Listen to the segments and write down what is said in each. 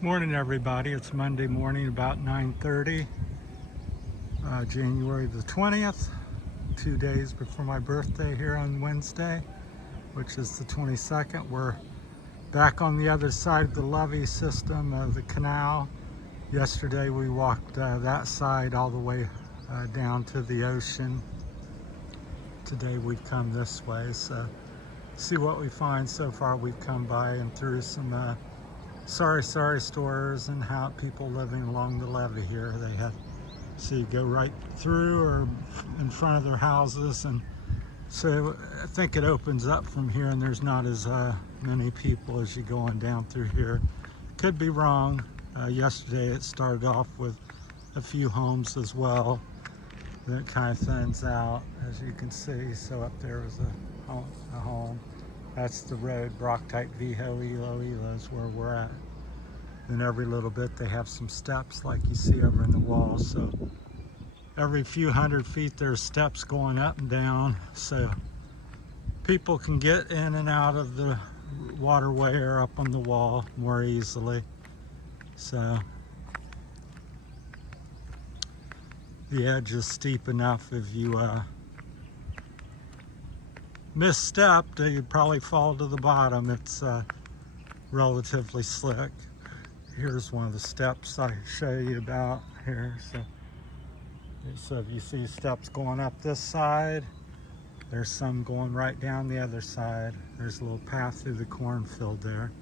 Morning everybody, it's Monday morning about 9:30, January the 20th, 2 days before my birthday here on Wednesday, which is the 22nd. We're back on the other side of the levee system of the canal. Yesterday we walked that side all the way down to the ocean. Today we've come this way, so see what we find. So far we've come by and through some sorry stores and how people living along the levee here. They had, so you go right through or in front of their houses, and so I think it opens up from here and there's not as many people as you go on down through here. Could be wrong. Yesterday it started off with a few homes as well. Then it kind of thins out, as you can see. So up there was a home. That's the road, Barotac, Viejo, Iloilo is where we're at. And every little bit they have some steps like you see over in the wall. So every few hundred feet there's steps going up and down, so people can get in and out of the waterway or up on the wall more easily. So the edge is steep enough if you misstepped, you'd probably fall to the bottom. It's relatively slick. Here's one of the steps I show you about here. So if you see steps going up this side, there's some going right down the other side. There's a little path through the cornfield there.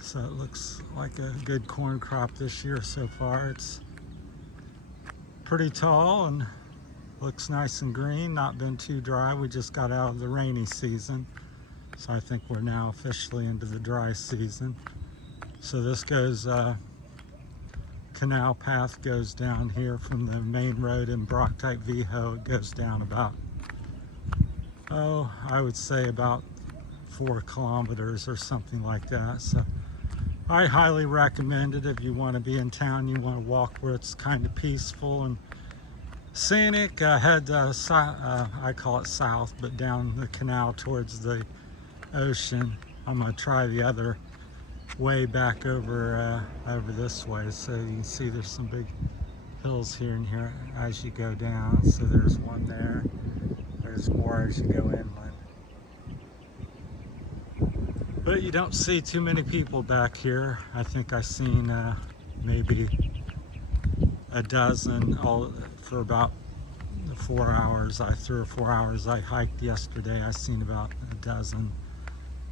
So it looks like a good corn crop this year so far. It's pretty tall and looks nice and green, not been too dry. We just got out of the rainy season, so I think we're now officially into the dry season. So this goes, canal path goes down here from the main road in Barotac, Viejo. It goes down about, I would say about 4 kilometers or something like that. So I highly recommend it if you want to be in town, you want to walk where it's kind of peaceful and scenic. Head I call it south, but down the canal towards the ocean. I'm going to try the other way back over this way, so you can see there's some big hills here and here as you go down. So there's one there, there's more as you go inland, but you don't see too many people back here. I think I've seen maybe a dozen all for about 4 hours. 3 or 4 hours I hiked yesterday. I seen about a dozen,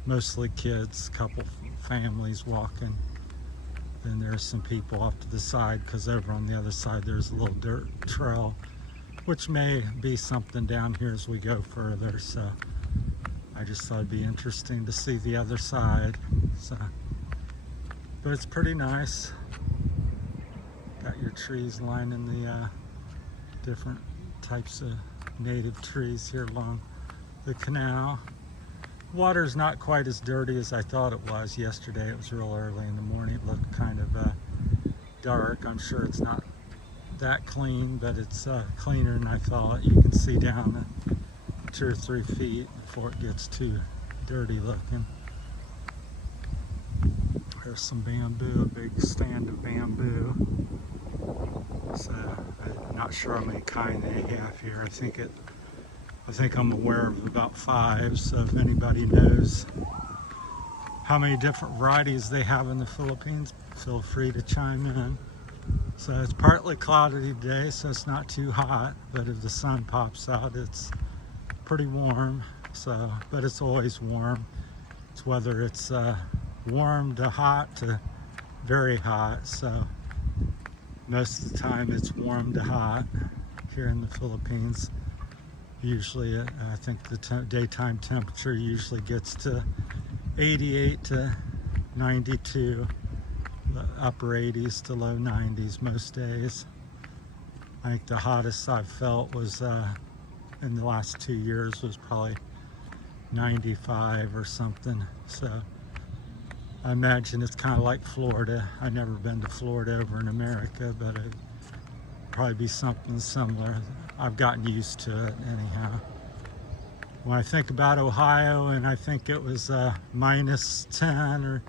mostly kids, couple families walking. Then there's some people off to the side, because over on the other side there's a little dirt trail, which may be something down here as we go further. So I just thought it'd be interesting to see the other side. So, but it's pretty nice. Got your trees lining the different types of native trees here along the canal. Water's not quite as dirty as I thought it was yesterday. It was real early in the morning. It looked kind of dark. I'm sure it's not that clean, but it's cleaner than I thought. You can see down 2 or 3 feet before it gets too dirty looking. There's some bamboo, a big stand of bamboo. So I'm not sure how many kind they have here. I think I'm aware of about 5. So if anybody knows how many different varieties they have in the Philippines, feel free to chime in. So it's partly cloudy today, so it's not too hot, but if the sun pops out, it's pretty warm. So, but it's always warm. It's whether it's warm to hot to very hot. So most of the time it's warm to hot here in the Philippines. Usually I think the daytime temperature usually gets to 88 to 92, the upper 80s to low 90s most days. I think the hottest I've felt was in the last 2 years was probably 95 or something. So I imagine it's kind of like Florida. I've never been to Florida over in America, but it'd probably be something similar. I've gotten used to it anyhow. When I think about Ohio, and I think it was -10 or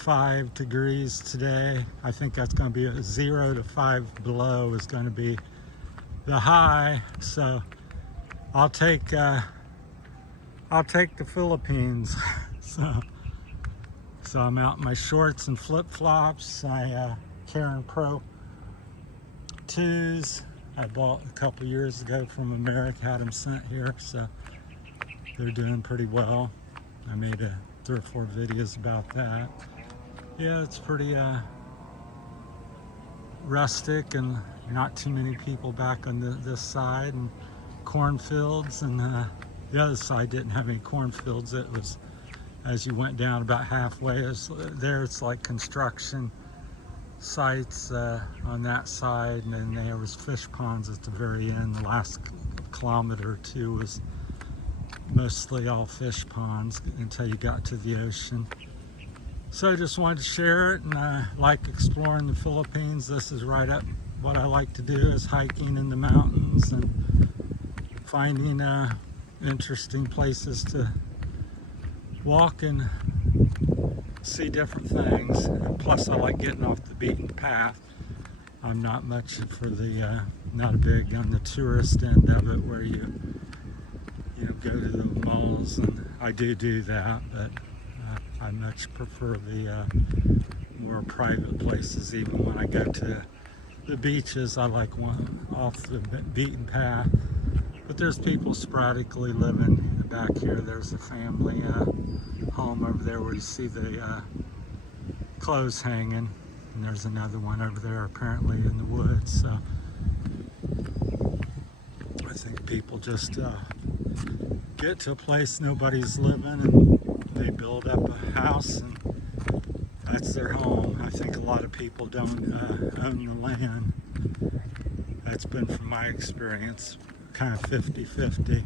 5 degrees today. I think that's going to be a 0 to 5 below is going to be the high. So I'll take the Philippines. So I'm out in my shorts and flip-flops. I Karen Pro 2s I bought a couple years ago from America, had them sent here, so they're doing pretty well. I made 3 or 4 videos about that. Yeah, it's pretty rustic and not too many people back on this side, and cornfields, and the other side didn't have any cornfields. It was, as you went down about halfway, it's like construction sites on that side, and then there was fish ponds at the very end. The last kilometer or 2 was mostly all fish ponds until you got to the ocean. So I just wanted to share it, and I like exploring the Philippines. This is right up what I like to do, is hiking in the mountains and finding interesting places to walk and see different things. And plus I like getting off the beaten path. I'm not much for the not big on the tourist end of it, where you go to the malls, and I do that, but I much prefer the more private places. Even when I go to the beaches, I like one off the beaten path. But there's people sporadically living back here. There's a family home over there where you see the clothes hanging, and there's another one over there apparently in the woods. So I think people just get to a place nobody's living, and they build up a house, and that's their home. I think a lot of people don't own the land. That's been, from my experience, kind of 50-50.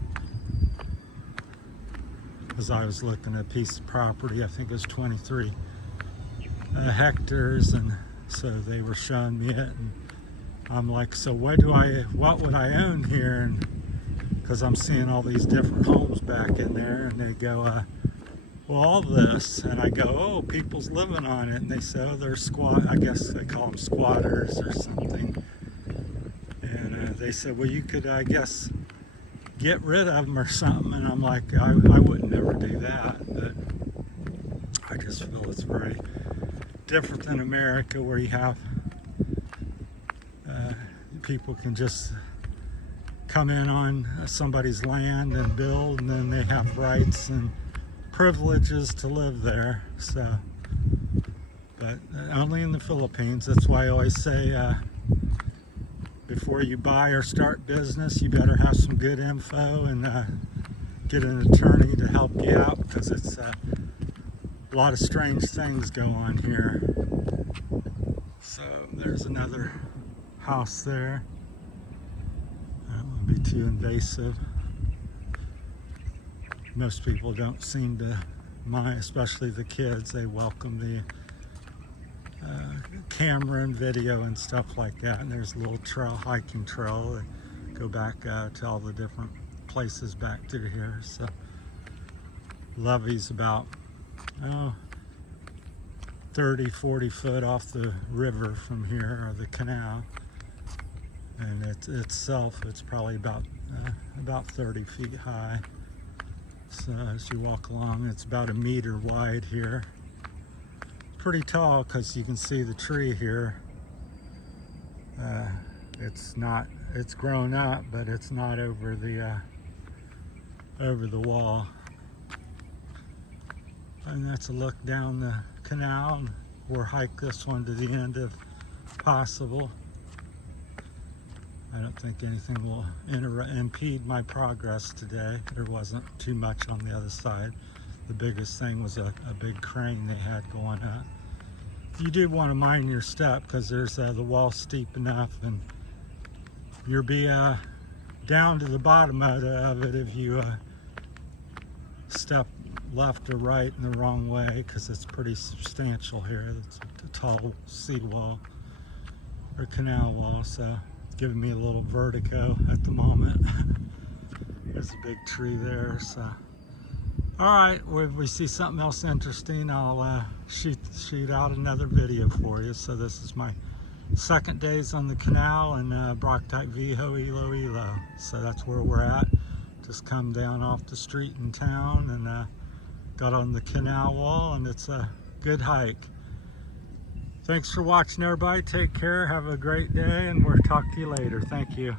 As I was looking at a piece of property, I think it was 23 hectares, and so they were showing me it, and I'm like, so what would I own here? And because I'm seeing all these different homes back in there, and they go, well, all this, and I go, oh, people's living on it, and they say, oh, they're I guess they call them squatters or something. And they said, well, you could, I guess, get rid of them or something. And I'm like, I would never do that. But I just feel it's very different than America, where you have people can just come in on somebody's land and build, and then they have rights and privileges to live there. So, but only in the Philippines. That's why I always say, before you buy or start business, you better have some good info and get an attorney to help you out, because it's a lot of strange things go on here. So there's another house there. I don't want to be too invasive. Most people don't seem to mind, especially the kids. They welcome the camera and video and stuff like that. And there's a little trail, hiking trail, and go back to all the different places back through here. So Lovey's about 30-40 foot off the river from here, or the canal, and it's probably about 30 feet high. So as you walk along, it's about 1 meter wide here. Pretty tall, because you can see the tree here. It's grown up, but it's not over the wall. And that's a look down the canal, and we'll hike this one to the end if possible. I don't think anything will impede my progress today. There wasn't too much on the other side. The biggest thing was a big crane they had going up. You do want to mind your step, because there's the wall steep enough, and you'll be down to the bottom of it if you step left or right in the wrong way, because it's pretty substantial here. It's a tall seawall or canal wall, so it's giving me a little vertigo at the moment. There's a big tree there. So all right, if we see something else interesting, I'll shoot shoot out another video for you. So this is my second days on the canal in Barotac, Viejo, Iloilo. So that's where we're at. Just come down off the street in town and got on the canal wall, and it's a good hike. Thanks for watching, everybody. Take care. Have a great day, and we'll talk to you later. Thank you.